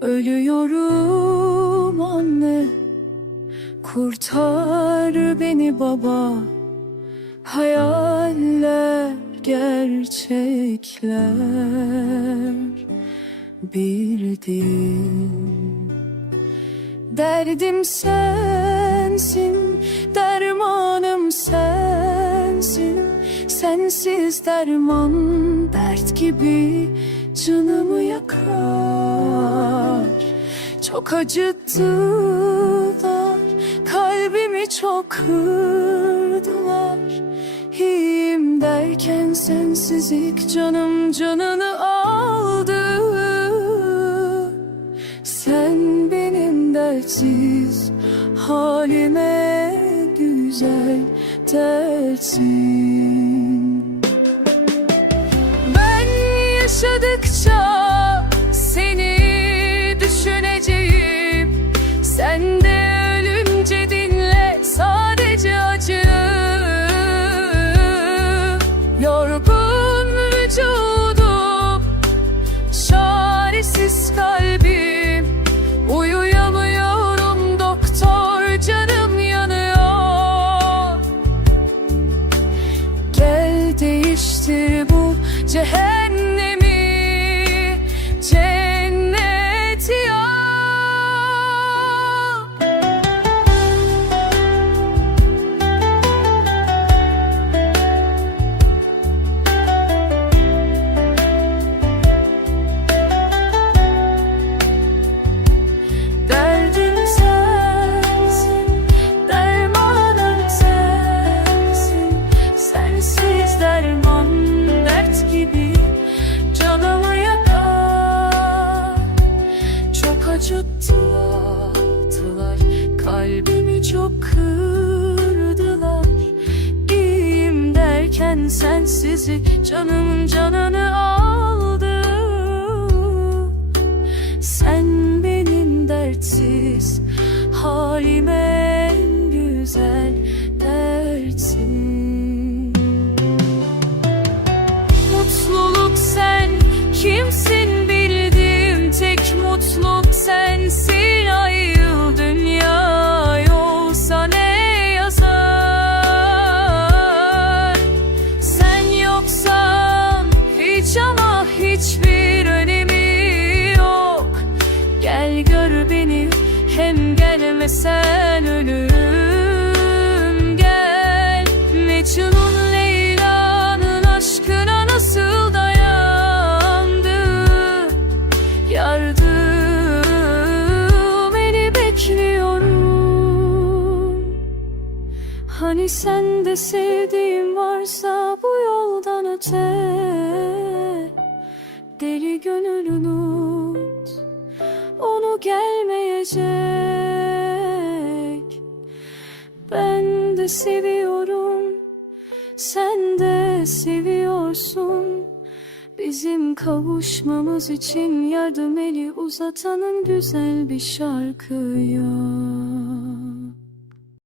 Ölüyorum anne. Kurtar beni baba. Hayaller gerçekler. Bir değil Derdim sensin, dermanım sensin. Sensiz derman dert gibi canımı yakar. Çok acıttılar. Kalbimi çok kırdılar. İyiyim derken sensizlik Canım canını aldı. Sen benim dertsiz Halime güzel dersin Ben yaşadıkça seni bu cehennemi acıttılar, kalbimi çok kırdılar. İyiyim derken sensizi canımın canını aldı. Sen gelmesen ölürüm. Gel Mecnun Leyla'nın aşkına nasıl dayandı? Yardım eli bekliyorum. Hani sende sevdiğim varsa bu yoldan öte. Deli gönül Seviyorum. Sen de seviyorsun. Bizim kavuşmamız için yardım eli uzatanın güzel bir şarkı